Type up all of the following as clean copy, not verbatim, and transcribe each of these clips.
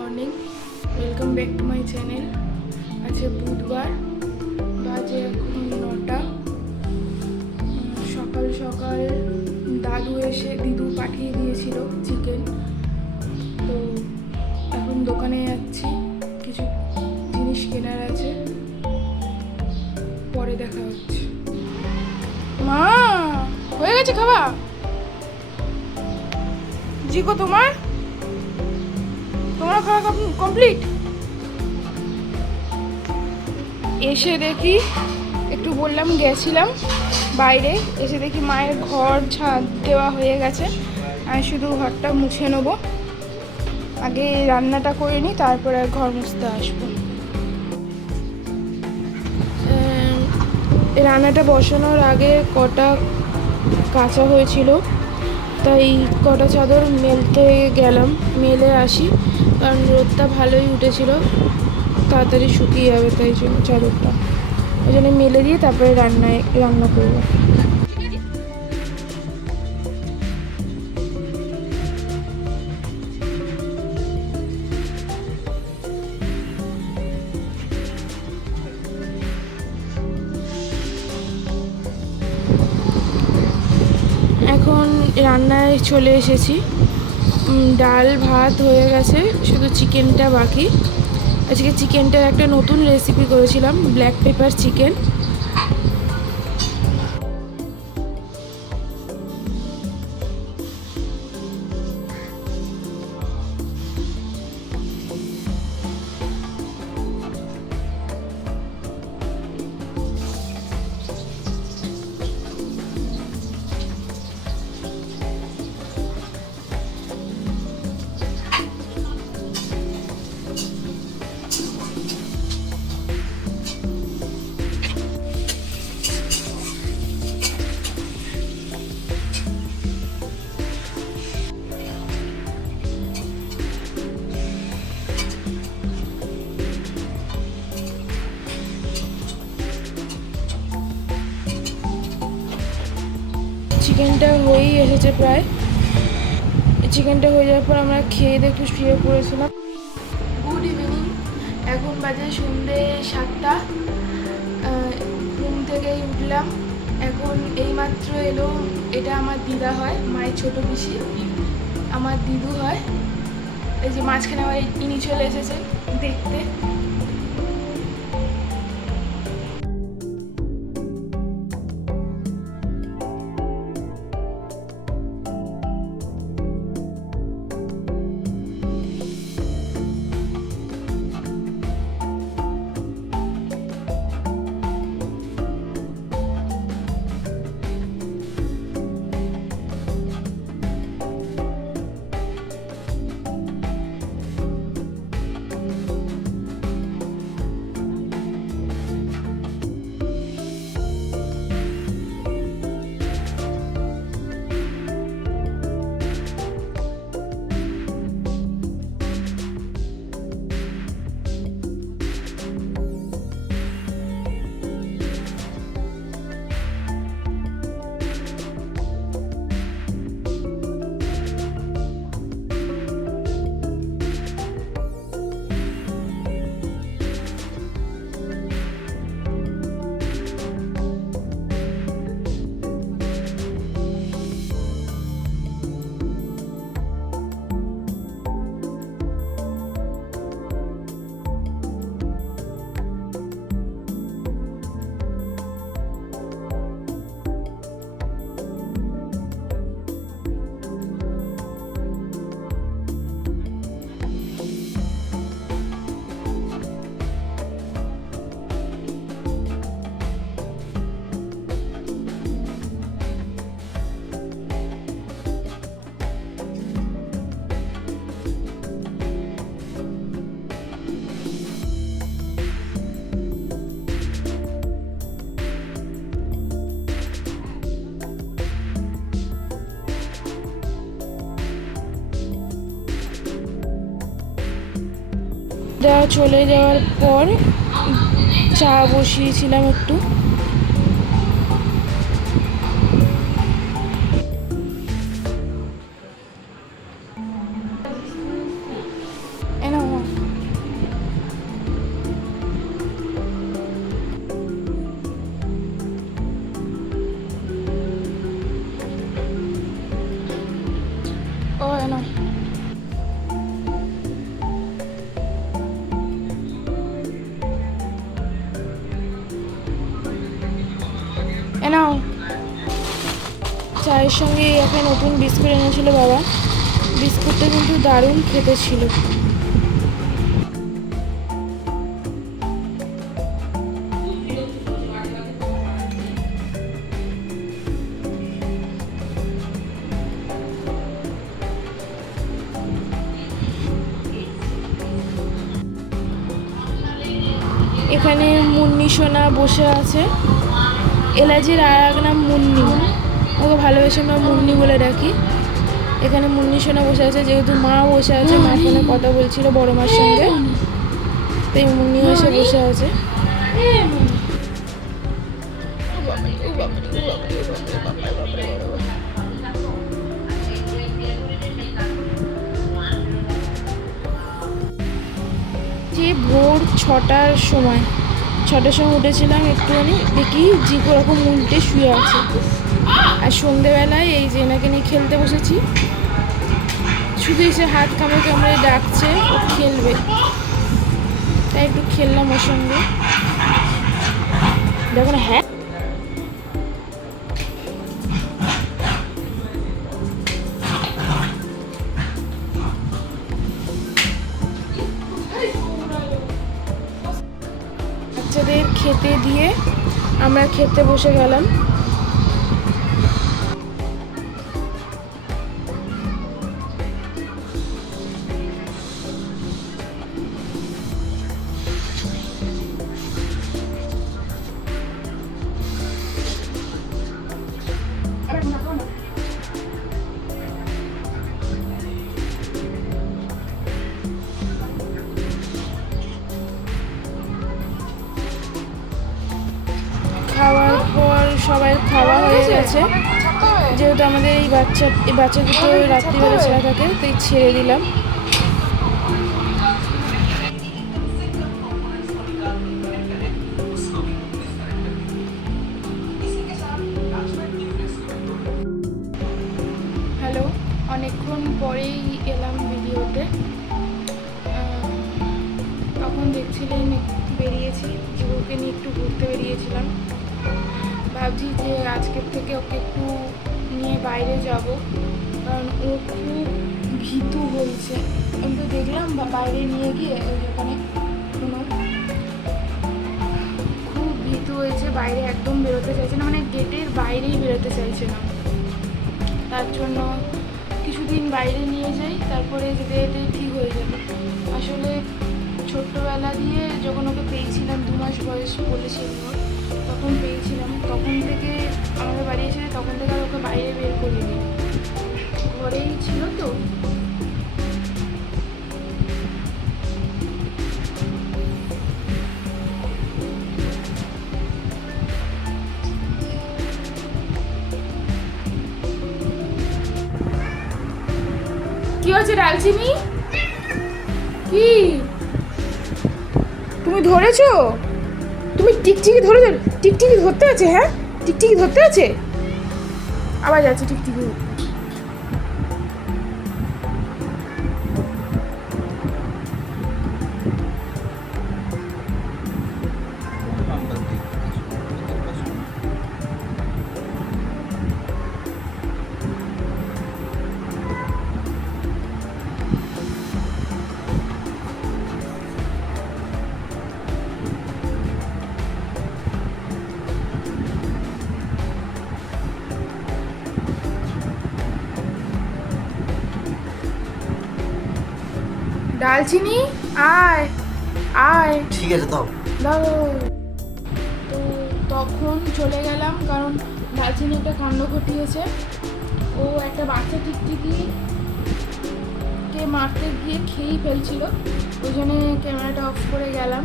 Morning, welcome back to my channel. আজকে বুধবার, বাজে এখন 9টা। সকাল সকাল দিদু পাঠিয়ে দিয়েছিল চিকেন। তো এখন দোকানে যাচ্ছি, কিছু জিনিস কেনার আছে, পরে দেখা হচ্ছে। মা, হয়ে গেছে খাওয়া? জিকো তোমার খাওয়া কমপ্লিট? এসে দেখি, একটু বললাম গেছিলাম বাইরে, এসে দেখি মায়ের ঘর ঝাঁট দেওয়া হয়ে গেছে। আমি শুধু ঘরটা মুছে নেবো, আগে রান্নাটা করে নিই, তারপরে ঘর মুছতে আসবো। রান্নাটা বসানোর আগে কটা কাঁচা হয়েছিল, তাই কটা চাদর মেলতে গেলাম, মেলে আসি, কারণ রোদটা ভালোই উঠেছিল, তাড়াতাড়ি শুকিয়ে যাবে, তাই জন্য চাদরটা ওই জন্য মেলে দিয়ে তারপরে রান্না করবো। এখন রান্নায় চলে এসেছি। ডাল ভাত হয়ে গেছে, শুধু চিকেনটা বাকি। আজকে চিকেনটার একটা নতুন রেসিপি করেছিলাম, ব্ল্যাক পেপার চিকেন। চিকেনটা হয়েই এসেছে প্রায়। চিকেনটা হয়ে যাওয়ার পর আমরা খেয়ে দিয়ে একটু শুয়ে পড়েছিলাম। গুড ইভিনিং, এখন বাজে সন্ধ্যে 7টা। ঘুম থেকেই উঠলাম, এখন এইমাত্র এলো। এটা আমার দিদা হয়, মায়ের ছোট পিসি, আমার দিদু হয়। এই যে মাঝখানে আবার ইনি চলে এসেছেন দেখতে। চলে যাওয়ার পর চা বসিয়েছিলাম একটু। এ নাও এর সঙ্গে একটা নতুন বিস্কুট এনেছিল বাবা। বিস্কুটটা কিন্তু দারুণ খেতে ছিল। এখানে মুন্নি সোনা বসে আছে। এলাজির আর এক নাম মুন্নি, ওকে ভালোবেসে আমরা মুন্নি বলে ডাকি। এখানে মুন্নি সোনা বসে আছে, যেহেতু মা বসে আছে, মা ফোনে কথা বলছিল বড় মার সঙ্গে, তাই মুন্নি এসে বসে আছে। যে ভোর 6টার সময় উঠেছিলাম, একটুখানি দেখি জিক ওরকম উল্টে শুয়ে আছে। আর সন্ধেবেলায় এই যে এনাকে নিয়ে খেলতে বসেছি, শুধু এসে হাত কামড়ে কামড়ে ডাকছে ও খেলবে, তাই একটু খেললাম ওর সঙ্গে। দেখুন হ্যাঁ, বাচ্চাদের খেতে দিয়ে আমরা খেতে বসে গেলাম। খাওয়ার পর সবাই খাওয়া হয়ে গেছে, যেহেতু আমাদের এই বাচ্চা দুটো রাত্রিবেলা ছেড়ে থাকে, তাই ছেড়ে দিলাম। হ্যালো, অনেকক্ষণ পরেই এলাম ভিডিওতে। তখন দেখছিলেন বেরিয়েছি, জীবকে নিয়ে একটু ঘুরতে বেরিয়েছিলাম। ভাবছি যে আজকের থেকে ওকে একটু নিয়ে বাইরে যাব, কারণ ও খুব ভীতু হয়েছে। আমি তো দেখলাম বাইরে নিয়ে গিয়ে ওখানে খুব ভীতু হয়েছে, বাইরে একদম বেরোতে চাইছে না, মানে গেটের বাইরেই বেরোতে চাইছে না। তার জন্য কিছুদিন বাইরে নিয়ে যাই, তারপরে যেতে যেতে ঠিক হয়ে যাবে। আসলে ছোট্টবেলা দিয়ে যখন ওকে পেয়েছিলাম, 2 মাস বয়স বলেছিল, তখন পেয়েছিলাম, তখন থেকে আমাদের বাড়ি এসে তখন থেকে আর ওকে বাইরে বের করিনি, ঘরেই ছিল। তো কি হচ্ছে ডালচিনি? কি তুমি ধরেছো? তুমি টিকটিকি ধরে, টিকটিকি ধরতে আছে? হ্যাঁ, টিকটিকি ধরতে আছে, আবার যাচ্ছে টিকটিকি। ডালচিনি আয় আয়, ঠিক আছে দাও দাও। তো তখন চলে গেলাম, কারণ ডালচিনি একটা কাণ্ড ঘটিয়েছে। ও একটা বাচ্চা টিকটিকি কে মারতে গিয়ে খেয়েই ফেলছিল, ওই জন্য ক্যামেরাটা অফ করে গেলাম।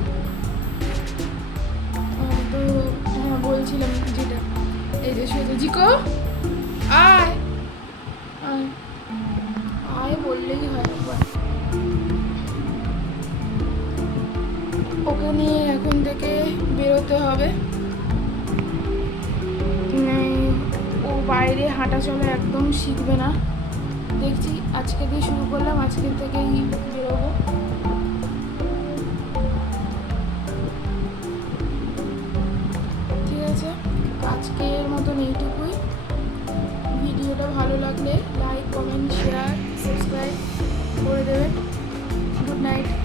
তো হ্যাঁ, বলছিলাম যেটা, এই যে শুয়ে জিকো আয় আয় আয় বললেই হয় একবার। ওকে নিয়ে এখন থেকে বেরোতে হবে, ও বাইরে হাঁটা চলা একদম শিখবে না। দেখছি আজকে দিয়ে শুরু করলাম, আজকের থেকেই বেরোবো। ঠিক আছে, আজকের মতন এইটুকুই। ভিডিওটা লাগলে লাইক কমেন্ট শেয়ার সাবস্ক্রাইব করে দেবেন। Good night.